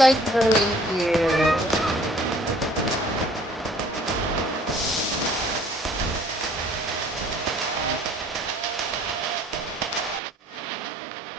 Throw it here?